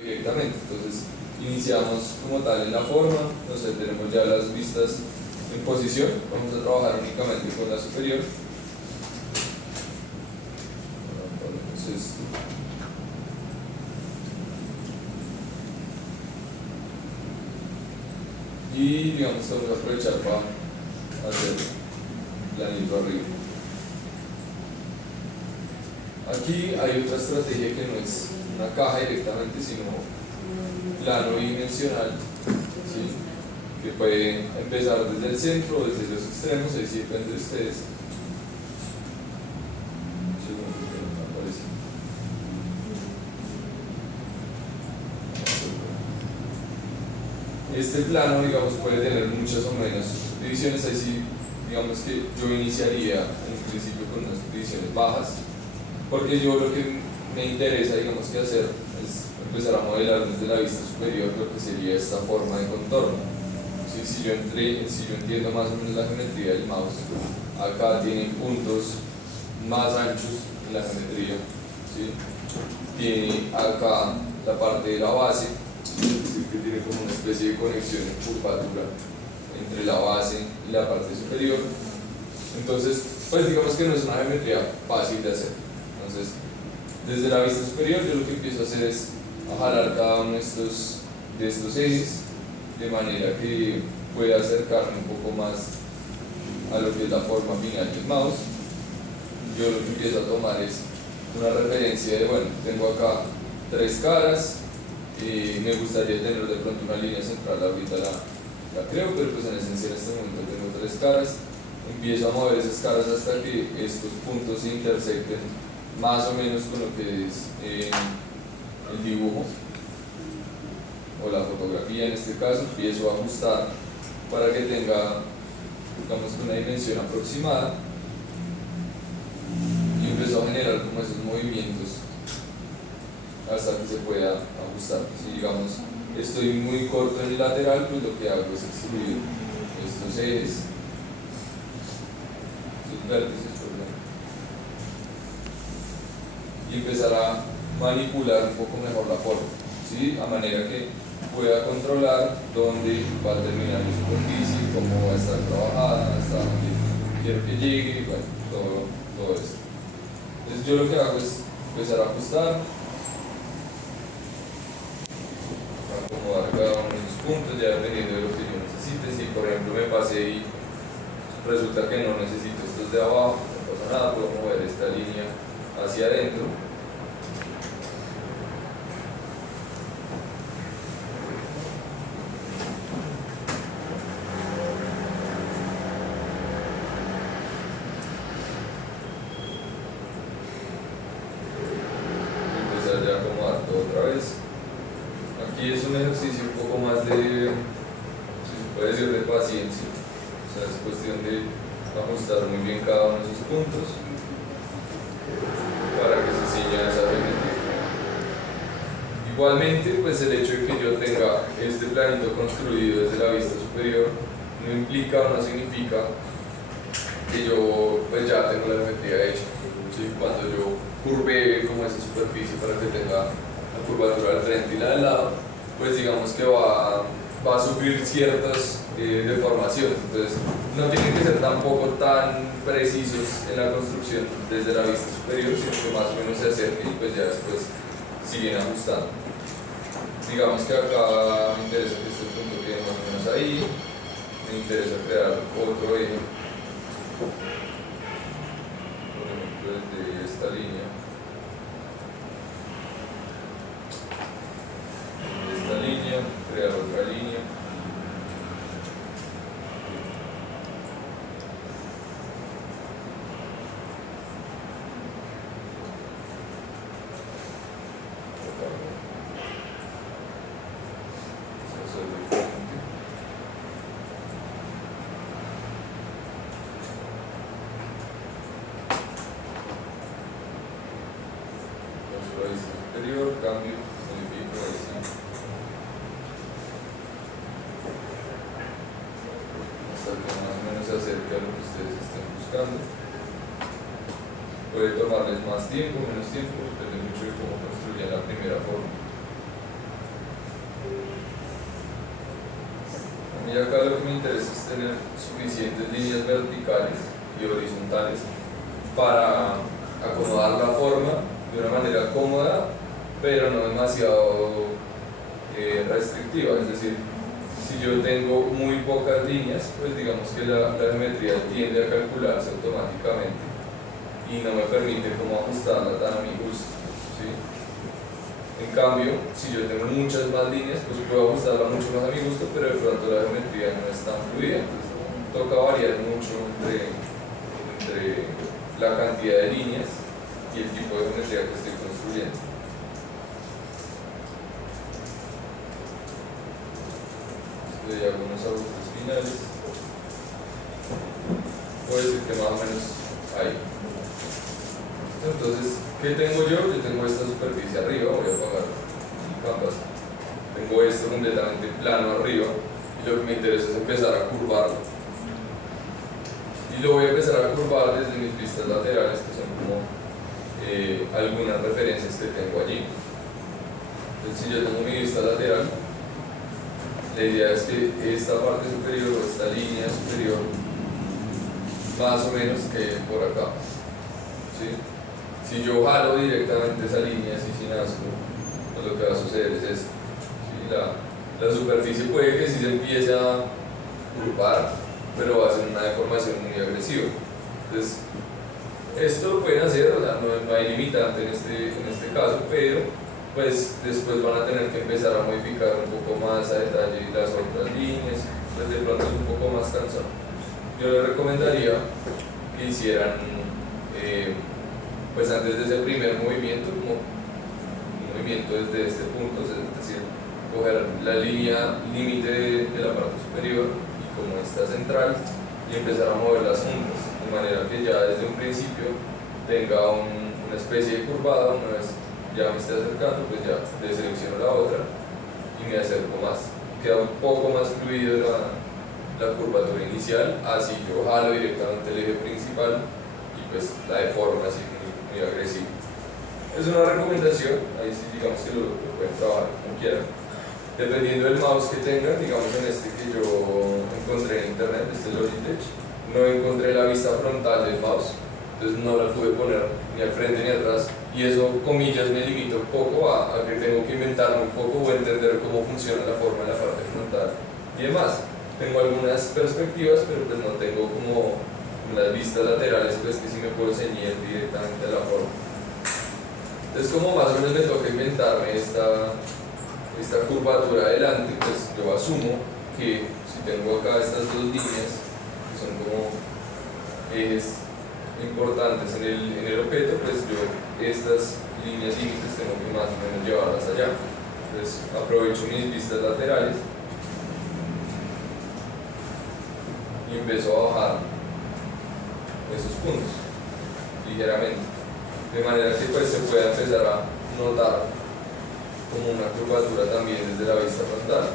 directamente. Entonces iniciamos como tal en la forma, entonces tenemos ya las vistas en posición, vamos a trabajar únicamente con la superior. Entonces, y digamos que vamos a aprovechar para hacer planito arriba. Aquí hay otra estrategia que no es una caja directamente, sino plano bidimensional, ¿sí? Que puede empezar desde el centro o desde los extremos, es decir, depende de ustedes. Este plano, digamos, puede tener muchas o menos divisiones, así digamos que yo iniciaría en principio con unas divisiones bajas, porque yo lo que me interesa, digamos, que hacer es empezar a modelar desde la vista superior lo que sería esta forma de contorno. ¿Sí? Si yo entiendo más o menos la geometría del mouse, acá tienen puntos más anchos en la geometría, ¿sí? Tiene acá la parte de la base, es decir, que tiene como una especie de conexión en curvatura entre la base y la parte superior. Entonces, pues digamos que no es una geometría fácil de hacer. Entonces, desde la vista superior yo lo que empiezo a hacer es a jalar cada uno de estos ejes de manera que pueda acercarme un poco más a lo que es la forma final del mouse. Yo lo que empiezo a tomar es una referencia de, bueno, tengo acá tres caras, me gustaría tener de pronto una línea central, ahorita la creo, pero pues en esencia en este momento tengo tres caras. Empiezo a mover esas caras hasta que estos puntos se intersecten más o menos con lo que es el dibujo o la fotografía. En este caso empiezo a ajustar para que tenga, digamos, una dimensión aproximada, y empiezo a generar como esos movimientos hasta que se pueda ajustar. Si digamos estoy muy corto en el lateral, pues lo que hago es extruir estos ejes, estos vértices, y empezar a manipular un poco mejor la forma, ¿sí? A manera que pueda controlar dónde va a terminar mi superficie, cómo va a estar trabajada, hasta dónde quiero que llegue, bueno, todo esto. Entonces yo lo que hago es empezar a ajustar, acomodar cada uno de los puntos, ya dependiendo de lo que yo necesite. Si por ejemplo me pasé y resulta que no necesito estos de abajo, no pasa nada, puedo mover esta línea hacia adentro. Empezar ya a acomodar todo otra vez. Aquí es un ejercicio un poco más de, si se puede decir, de paciencia. O sea, es cuestión de ajustar muy bien cada uno de esos puntos para que se ciña esa geometría. Igualmente, pues el hecho de que yo tenga este planito construido desde la vista superior no implica o no significa que yo pues ya tengo la geometría hecha. ¿Sí? Cuando yo curve como esa superficie para que tenga la curvatura del frente y la del lado, pues digamos que va a sufrir ciertas deformaciones. Entonces no tienen que ser tampoco tan precisos en la construcción desde la vista superior, sino que más o menos se acerquen y pues ya después siguen ajustando. Digamos que acá me interesa que este punto quede más o menos ahí, me interesa crear otro eje, por ejemplo desde esta línea. Crear otra línea. Superior, cambio, modifico, ahí sí. Hasta que más o menos se acerque a lo que ustedes estén buscando. Puede tomarles más tiempo, menos tiempo, depende mucho de cómo construyan la primera forma. Y acá lo que me interesa es tener suficientes líneas verticales y horizontales para acomodar la forma de una manera cómoda, pero no demasiado restrictiva. Es decir, si yo tengo muy pocas líneas, pues digamos que la geometría tiende a calcularse automáticamente y no me permite como ajustarla tan a mi gusto, ¿sí? En cambio, si yo tengo muchas más líneas, pues puedo ajustarla mucho más a mi gusto, pero de pronto la geometría no es tan fluida. Entonces toca variar mucho entre la cantidad de líneas y el tipo de geometría que estoy construyendo. Estoy algunos ajustes finales. Puede ser que más o menos ahí. Entonces, ¿qué tengo yo? Yo tengo esta superficie arriba, voy a apagar el canvas. Tengo esto completamente plano arriba y lo que me interesa es empezar a curvarlo. Y lo voy a empezar a curvar desde mis vistas laterales, que son como algunas referencias que tengo allí. Entonces, si yo tengo mi vista lateral, la idea es que esta parte superior, esta línea superior, más o menos quede por acá, ¿sí? Si yo jalo directamente esa línea así sin asco, pues lo que va a suceder es esto, ¿sí? La superficie puede que sí se empiece a curvar, pero va a ser una deformación muy agresiva. Entonces, esto lo pueden hacer, o sea, no hay limitante en este caso, pero pues después van a tener que empezar a modificar un poco más a detalle las otras líneas, pues de pronto es un poco más cansado. Yo les recomendaría que hicieran pues antes de ese primer movimiento, como un movimiento desde este punto, es decir, coger la línea límite de la parte superior y como esta central y empezar a moverlas juntas, de manera que ya desde un principio tenga una especie de curvada. Una vez ya me esté acercando, pues ya deselecciono la otra y me acerco más. Queda un poco más fluido la curvatura inicial, así yo jalo directamente el eje principal y pues la deforma así muy agresivo. Es una recomendación, ahí sí digamos que lo pueden trabajar como quieran. Dependiendo del mouse que tengan, digamos en este que yo encontré en internet, este Logitech, no encontré la vista frontal del mouse, entonces no la pude poner ni al frente ni atrás, y eso, comillas, me limita un poco a que tengo que inventarme un poco o entender cómo funciona la forma de la parte frontal y demás. Tengo algunas perspectivas, pero pues no tengo como las vistas laterales, pues que sí me puedo ceñir directamente a la forma. Entonces, como más o menos me toca inventarme esta curvatura adelante, pues yo asumo que si tengo acá estas dos líneas, que son como ejes importantes en el objeto, pues yo estas líneas límites tengo que más o menos llevarlas allá. Entonces aprovecho mis vistas laterales y empiezo a bajar esos puntos ligeramente, de manera que pues se pueda empezar a notar como una curvatura también desde la vista frontal.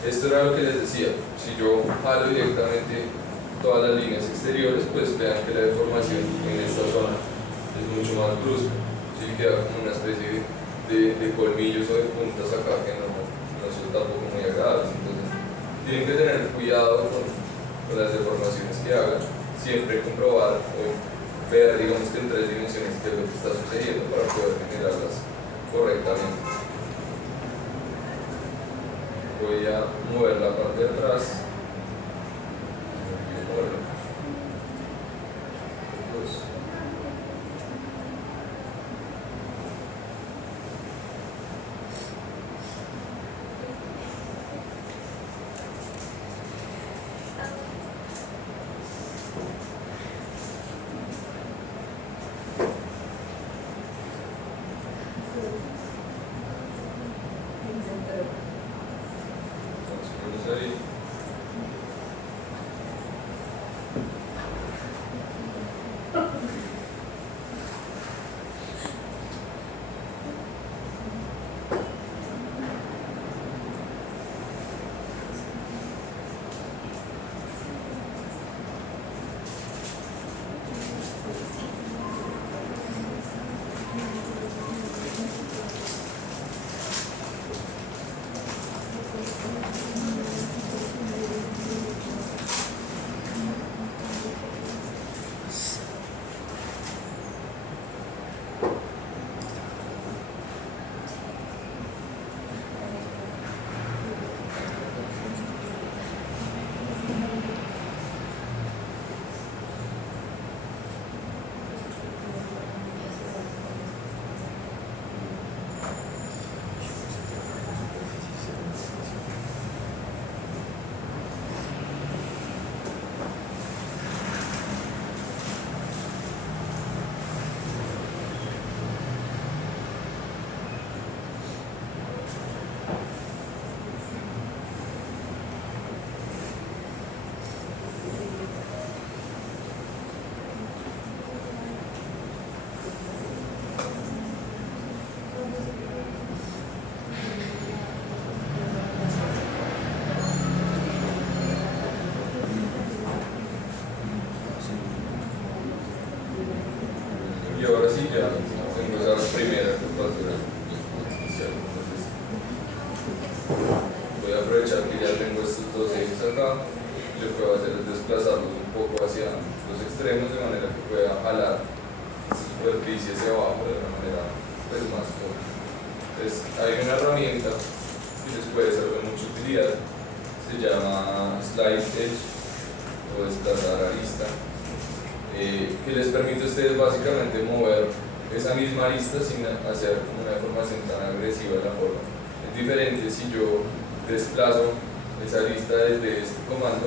Esto era lo que les decía, si yo jalo directamente todas las líneas exteriores, pues vean que la deformación en esta zona es mucho más brusca, ¿sí? Queda como una especie de colmillos o de puntas acá que no son tampoco muy agradables. Entonces tienen que tener cuidado con las deformaciones que hagan, siempre comprobar o ver, digamos que en 3 dimensiones qué es lo que está sucediendo para poder generarlas correctamente. Voy a mover la parte de atrás. Ahí. aprovechar que ya tengo estos dos ejes acá, lo que puedo hacer es desplazarlos un poco hacia los extremos de manera que pueda jalar esta superficie hacia abajo de una manera pues, más cómoda. Entonces hay una herramienta que les puede ser de mucha utilidad, se llama Slide Edge o desplazar arista, que les permite a ustedes básicamente mover esa misma arista sin hacer una deformación tan agresiva en la forma. Es diferente si yo desplazo esa arista desde este comando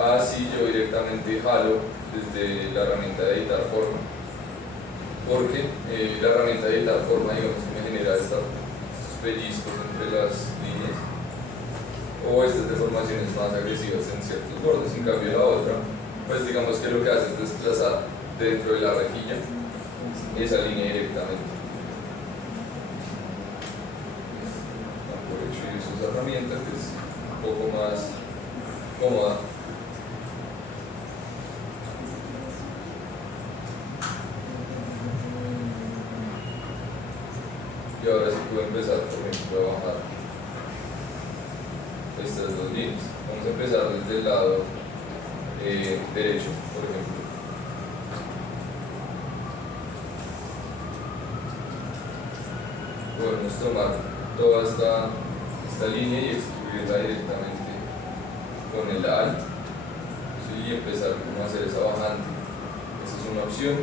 a si yo directamente jalo desde la herramienta de editar forma, porque la herramienta de editar forma digamos que me genera estos pellizcos entre las líneas o estas deformaciones más agresivas en ciertos bordes. En cambio la otra pues digamos que lo que hace es desplazar dentro de la rejilla esa línea directamente. Aprovecho y uso esa herramienta que es un poco más cómoda. Y ahora sí puedo empezar, por ejemplo, a bajar estas dos líneas. Vamos a empezar desde el lado derecho, por ejemplo. Podemos tomar toda esta línea y extruirla directamente con el AL, ¿sí? Y empezar a hacer esa bajante. Esa es una opción.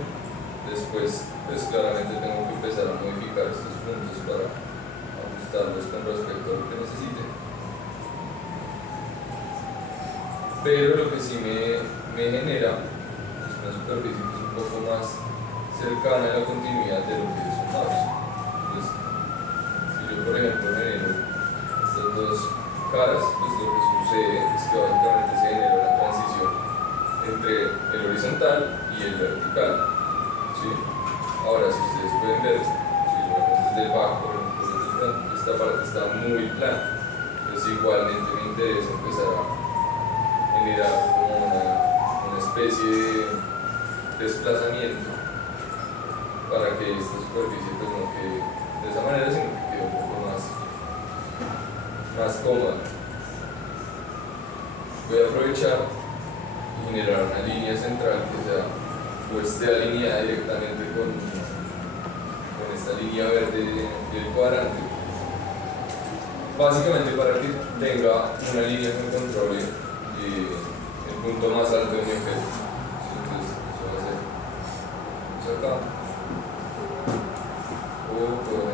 Después, pues claramente tengo que empezar a modificar estos puntos para ajustarlos con respecto a lo que necesite. Pero lo que sí me genera es una superficie que es un poco más cercana a la continuidad de lo que es un mouse. Entonces, si yo por ejemplo genero estas dos caras, pues lo que sucede es que básicamente se genera una transición entre el horizontal y el vertical. ¿Sí? Ahora, si ustedes pueden ver, si lo vemos desde el bajo, por ejemplo, desde el frente, esta parte está muy plana. Entonces, igualmente me interesa empezar a generar como una especie de desplazamiento para que esta superficie pues no quede de esa manera, sino que quede un poco más cómoda. Voy a aprovechar y generar una línea central que sea o esté alineada directamente con esta línea verde del cuadrante, básicamente para que tenga una línea que controle el punto más alto de mi objeto. Entonces eso va a ser acá o puedo